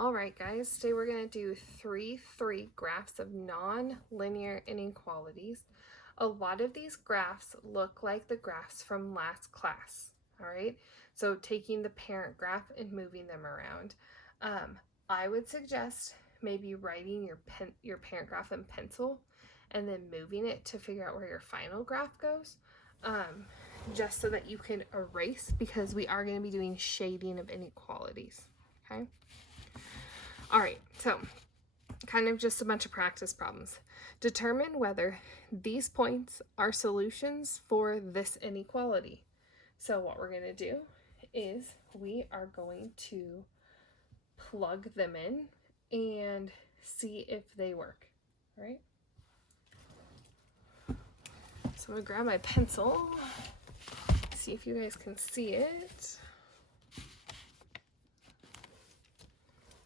All right, guys, today we're going to do three graphs of non-linear inequalities. A lot of these graphs look like the graphs from last class, all right? So taking the parent graph and moving them around. I would suggest maybe writing your parent graph in pencil and then moving it to figure out where your final graph goes, just so that you can erase, because we are going to be doing shading of inequalities, okay? All right, so kind of just a bunch of practice problems. Determine whether these points are solutions for this inequality. So what we're going to do is we are going to plug them in and see if they work. All right. So I'm going to grab my pencil, see if you guys can see it.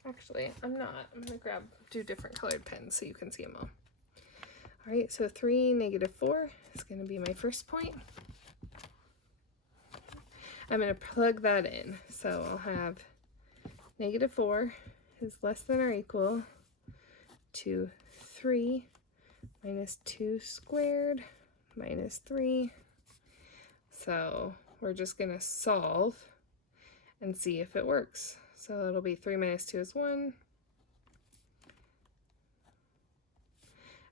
Actually, I'm not. I'm going to do different colored pens so you can see them all. All right, so 3, -4 is going to be my first point. I'm going to plug that in. So I'll have -4 is less than or equal to 3 minus 2 squared minus 3. So we're just going to solve and see if it works. So it'll be 3 minus 2 is 1.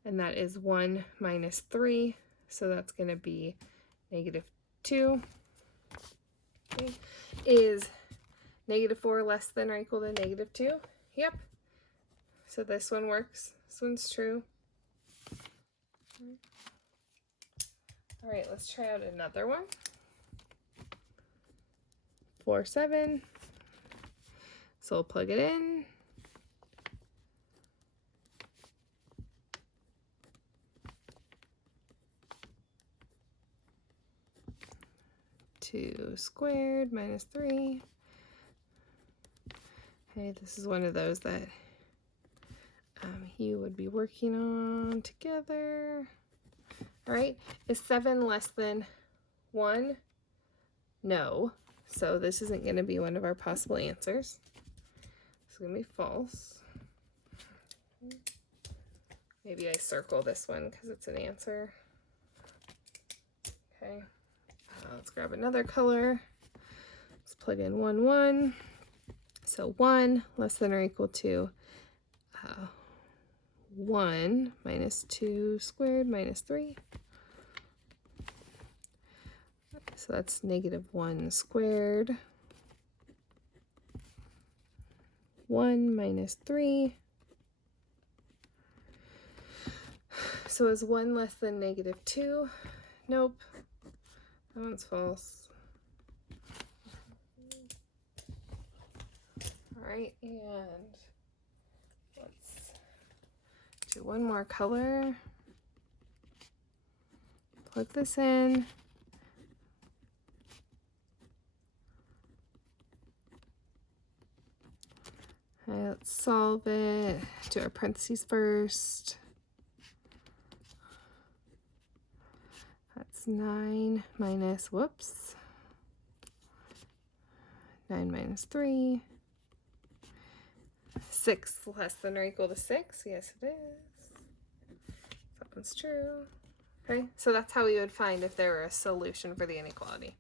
And that is 1 minus 3. So that's going to be -2. Okay. Is -4 less than or equal to -2? Yep. So this one works. This one's true. All right, let's try out another one. 4, 7. So we'll plug it in. Two squared minus 3. Okay, this is one of those that you would be working on together. All right, is 7 less than 1? No. So this isn't going to be one of our possible answers. It's going to be false. Maybe I circle this one because it's an answer. Okay. Let's grab another color. Let's plug in 1, 1. So 1 less than or equal to 1 minus 2 squared minus 3. So that's -1 squared. 1 minus 3. So is 1 less than -2? Nope. That one's false. All right, and let's do one more color. Plug this in. Okay, let's solve it. Do our parentheses first. That's 9 minus, 9 minus 3. 6 less than or equal to 6. Yes, it is. That one's true. Okay, so that's how we would find if there were a solution for the inequality.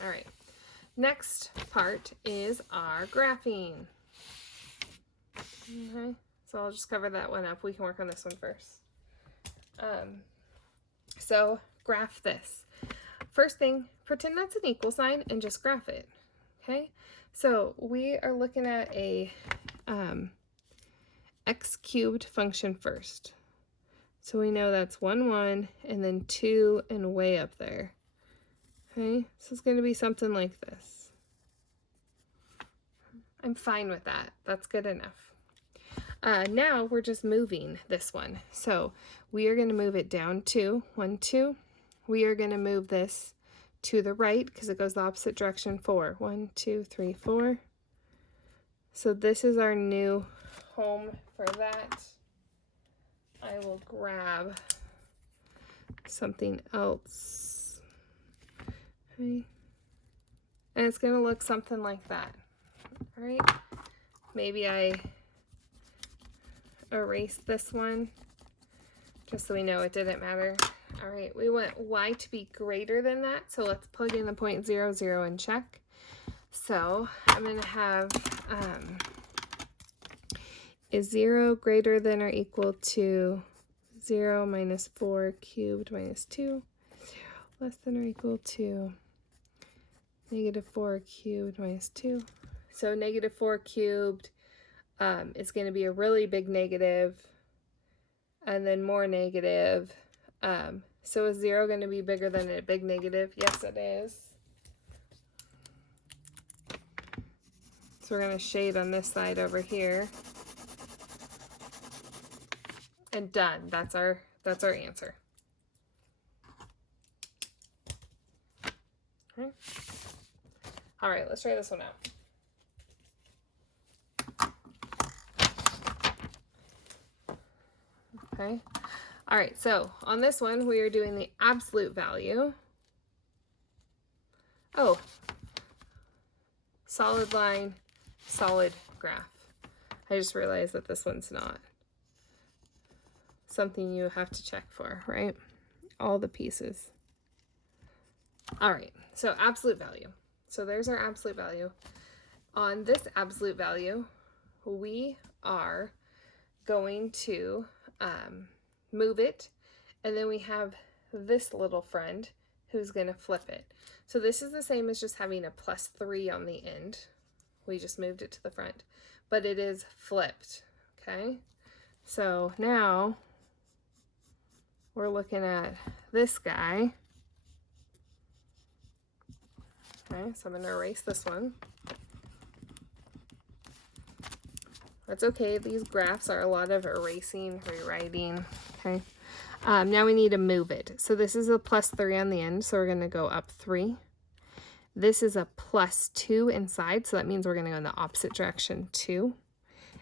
All right, next part is our graphing. Okay, so I'll just cover that one up. We can work on this one first. So graph this. First thing, pretend that's an equal sign and just graph it. Okay, so we are looking at a x cubed function first. So we know that's 1, 1, and then 2 and way up there. Okay, so it's going to be something like this. I'm fine with that. That's good enough. Now we're just moving this one. So we are going to move it down 2, 1, 2. We are going to move this to the right because it goes the opposite direction, 4. 1, 2, 3, 4. So this is our new home for that. I will grab something else. Okay. And it's going to look something like that. All right, maybe I erase this one just so we know it didn't matter. All right, we want y to be greater than that, so let's plug in the 0.00 and check. So I'm going to have is 0 greater than or equal to 0 minus 4 cubed minus 2, 0 less than or equal to negative 4 cubed minus 2. So negative 4 cubed is going to be a really big negative, and then more negative. So is 0 going to be bigger than a big negative? Yes, it is. So we're going to shade on this side over here. And done. That's our answer. Okay. All right, let's try this one out. Okay. All right, so on this one, we are doing the absolute value. Oh, solid line, solid graph. I just realized that this one's not something you have to check for, right? All the pieces. All right, so absolute value. So there's our absolute value. On this absolute value, we are going to move it, and then we have this little friend who's going to flip it. So this is the same as just having a +3 on the end. We just moved it to the front, but it is flipped, okay? So now we're looking at this guy. Okay, so I'm going to erase this one. That's okay. These graphs are a lot of erasing, rewriting, okay? Now we need to move it. So this is a +3 on the end, so we're going to go up 3. This is a +2 inside, so that means we're going to go in the opposite direction 2.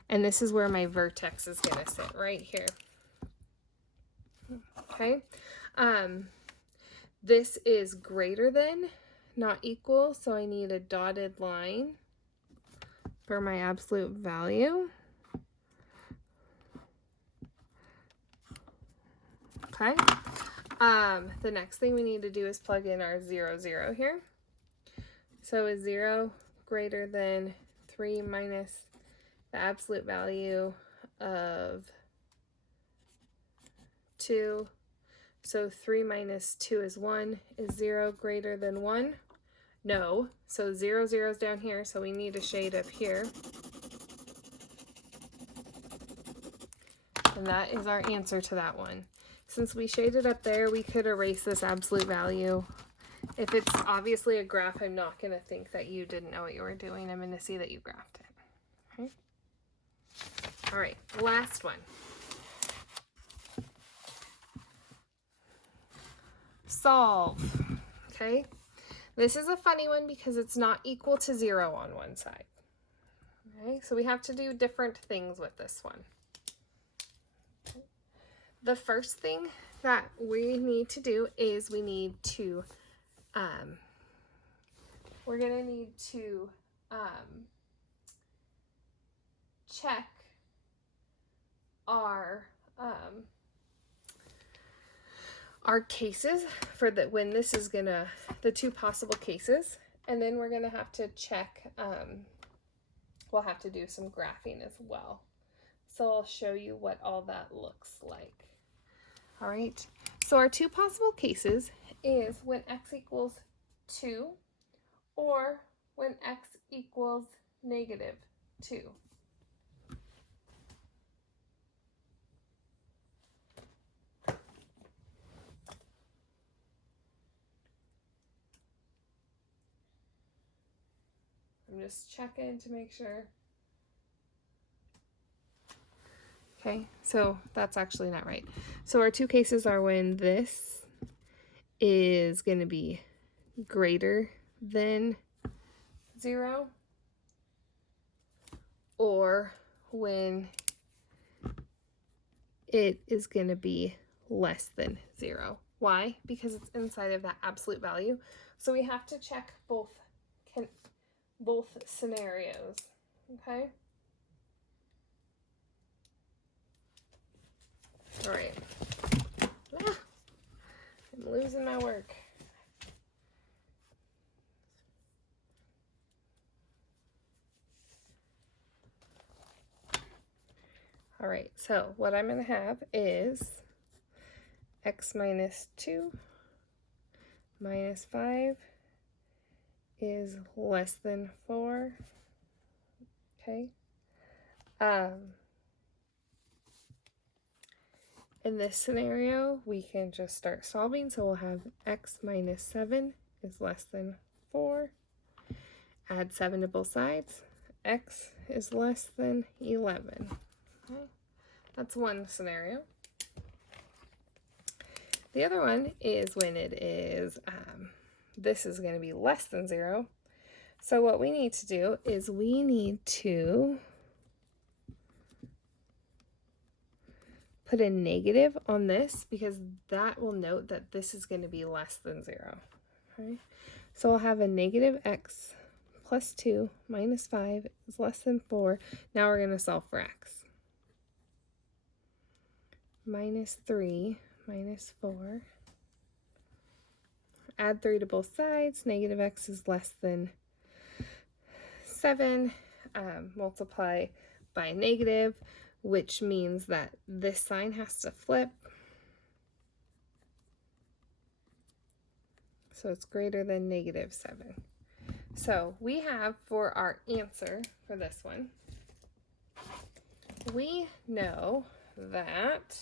And this is where my vertex is going to sit, right here. Okay? This is greater than, not equal, so I need a dotted line for my absolute value. Okay. The next thing we need to do is plug in our 0, 0 here. So is 0 greater than 3 minus the absolute value of 2? So 3 minus 2 is 1. Is 0 greater than 1? No. So 0, 0 is down here, so we need a shade up here. And that is our answer to that one. Since we shaded up there, we could erase this absolute value. If it's obviously a graph, I'm not going to think that you didn't know what you were doing. I'm going to see that you graphed it. Okay. All right, last one. Solve. Okay. This is a funny one because it's not equal to 0 on one side. Okay, so we have to do different things with this one. Okay. The first thing that we need to do is we need to, we're going to need to check our cases for when this is gonna, the two possible cases, and then we're gonna have to check, we'll have to do some graphing as well. So I'll show you what all that looks like. All right, so our two possible cases is when x equals 2 or when x equals -2. I'm just checking to make sure. Okay, so that's actually not right. So our two cases are when this is going to be greater than 0 or when it is going to be less than 0. Why? Because it's inside of that absolute value. So we have to check both both scenarios, okay? All right. I'm losing my work. All right, so what I'm going to have is x minus 2 minus 5 is less than 4, okay? In this scenario, we can just start solving, so we'll have x minus 7 is less than 4. Add 7 to both sides. X is less than 11. Okay. That's one scenario. The other one is when it is, this is going to be less than 0. So what we need to do is we need to put a negative on this because that will note that this is going to be less than 0. Okay. So we'll have a negative x plus 2 minus 5 is less than 4. Now we're going to solve for x. Minus 3 minus 4. Add 3 to both sides. Negative x is less than 7. Multiply by a negative, which means that this sign has to flip. So it's greater than negative 7. So we have for our answer for this one, we know that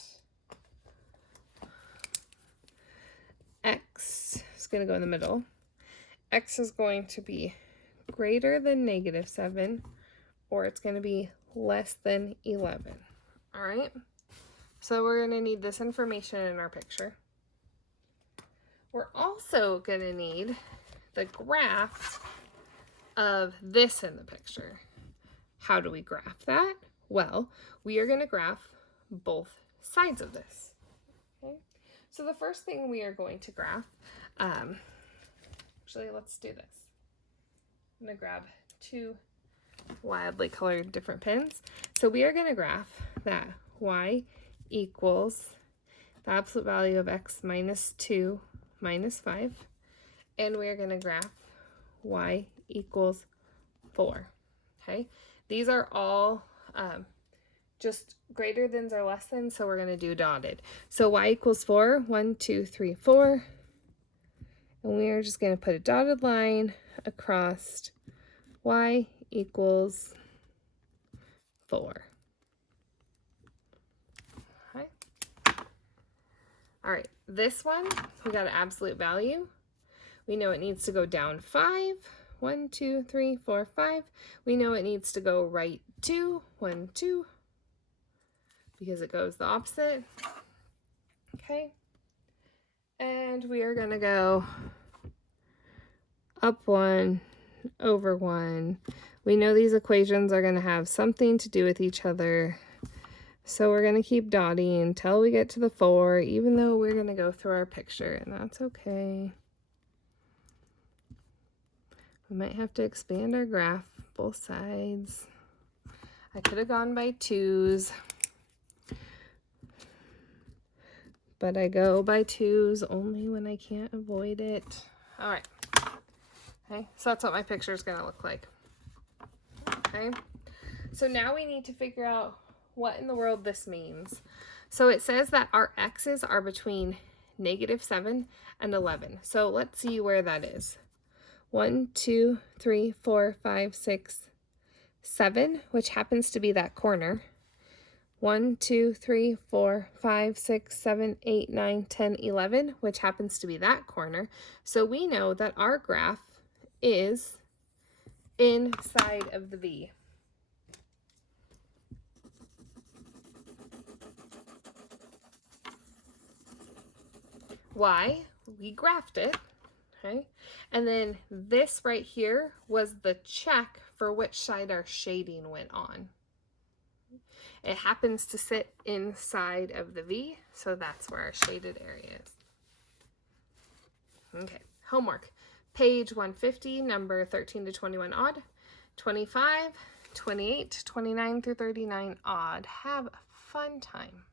x is going to go in the middle. X is going to be greater than negative 7, or it's going to be less than 11. All right, so we're going to need this information in our picture. We're also going to need the graph of this in the picture. How do we graph that? Well, we are going to graph both sides of this. Okay, so the first thing we are going to graph, actually, let's do this. I'm going to grab 2 wildly colored different pens. So we are going to graph that y equals the absolute value of x minus 2 minus 5, and we are going to graph y equals 4. Okay, these are all just greater thans or less than, so we're going to do dotted. So y equals 4, 1, 2, 3, 4, and we are just going to put a dotted line across y equals 4. Okay. All right, this one, we got an absolute value. We know it needs to go down 5. 1, 2, 3, 4, 5. We know it needs to go right 2. 1, 2. Because it goes the opposite. Okay. And we are going to go up 1, over 1. We know these equations are going to have something to do with each other. So we're going to keep dotting until we get to the 4, even though we're going to go through our picture, and that's okay. We might have to expand our graph both sides. I could have gone by 2s, but I go by 2s only when I can't avoid it. All right. Okay, so that's what my picture is going to look like. Okay, so now we need to figure out what in the world this means. So it says that our x's are between negative 7 and 11. So let's see where that is. 1, 2, 3, 4, 5, 6, 7, which happens to be that corner. 1, 2, 3, 4, 5, 6, 7, 8, 9, 10, 11, which happens to be that corner. So we know that our graph is inside of the V. Why? We graphed it, okay? And then this right here was the check for which side our shading went on. It happens to sit inside of the V, so that's where our shaded area is. Okay, homework. Page 150, number 13 to 21 odd. 25, 28, 29 through 39 odd. Have a fun time.